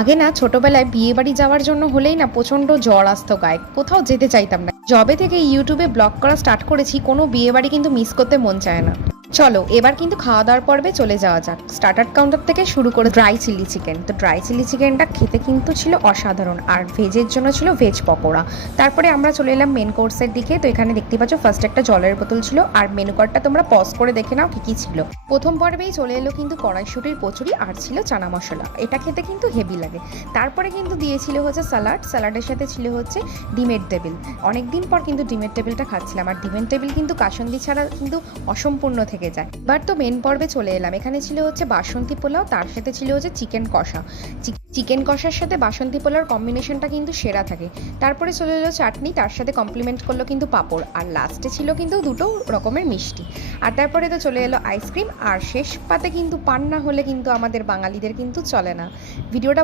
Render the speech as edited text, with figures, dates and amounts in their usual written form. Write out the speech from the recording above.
আগে না ছোটবেলায় বিয়ে বাড়ি যাওয়ার জন্য হলেই না প্রচণ্ড জ্বর আসতো গায়ে, কোথাও যেতে চাইতাম না। যবে থেকে ইউটিউবে ব্লগ করা স্টার্ট করেছি কোনো বিয়ে বাড়ি কিন্তু মিস করতে মন চায় না। চলো এবার কিন্তু খাওয়া দাওয়ার পর্বে চলে যাওয়া যাক। স্টার্টার কাউন্টার থেকে শুরু করে ড্রাই চিলি চিকেন, তো ড্রাই চিলি চিকেনটা খেতে কিন্তু ছিল অসাধারণ, আর ভেজের জন্য ছিল ভেজ পকোড়া। তারপরে আমরা চলে এলাম মেন কোর্সের দিকে। তো এখানে দেখতে পাচ্ছ ফার্স্ট একটা জলের বোতল ছিল, আর মেনু কার্ডটা তোমরা পজ করে দেখে নাও কি কি ছিল। প্রথম পর্বেই চলে এলো কিন্তু কড়াইশুঁটির কচুরি, আর ছিল চানা মশলা, এটা খেতে কিন্তু হেভি লাগে। তারপরে কিন্তু দিয়েছিল হচ্ছে স্যালাড, স্যালাডের সাথে ছিল হচ্ছে ডিমের টেবিল। অনেকদিন পর কিন্তু ডিমের টেবিলটা খাচ্ছিলাম, আর ডিমের টেবিল কিন্তু কাসন্দি ছাড়া কিন্তু অসম্পূর্ণ থেকে যায়। এবার তো মেন পর্বে চলে এলাম। এখানে ছিল হচ্ছে বাসন্তী পোলাও, তার সাথে ছিল হচ্ছে চিকেন কষা। চিকেন কষার সাথে বাসন্তী পোলাওর কম্বিনেশনটা কিন্তু সেরা থাকে। তারপরে চলে এলো চাটনি, তার সাথে কমপ্লিমেন্ট করলো কিন্তু পাঁপড়, আর লাস্টে ছিল কিন্তু দুটো রকমের মিষ্টি। আর তারপরে তো চলে এলো আইসক্রিম, আর শেষ পাতে কিন্তু পান না হলে কিন্তু আমাদের বাঙালিদের কিন্তু চলে না। ভিডিওটা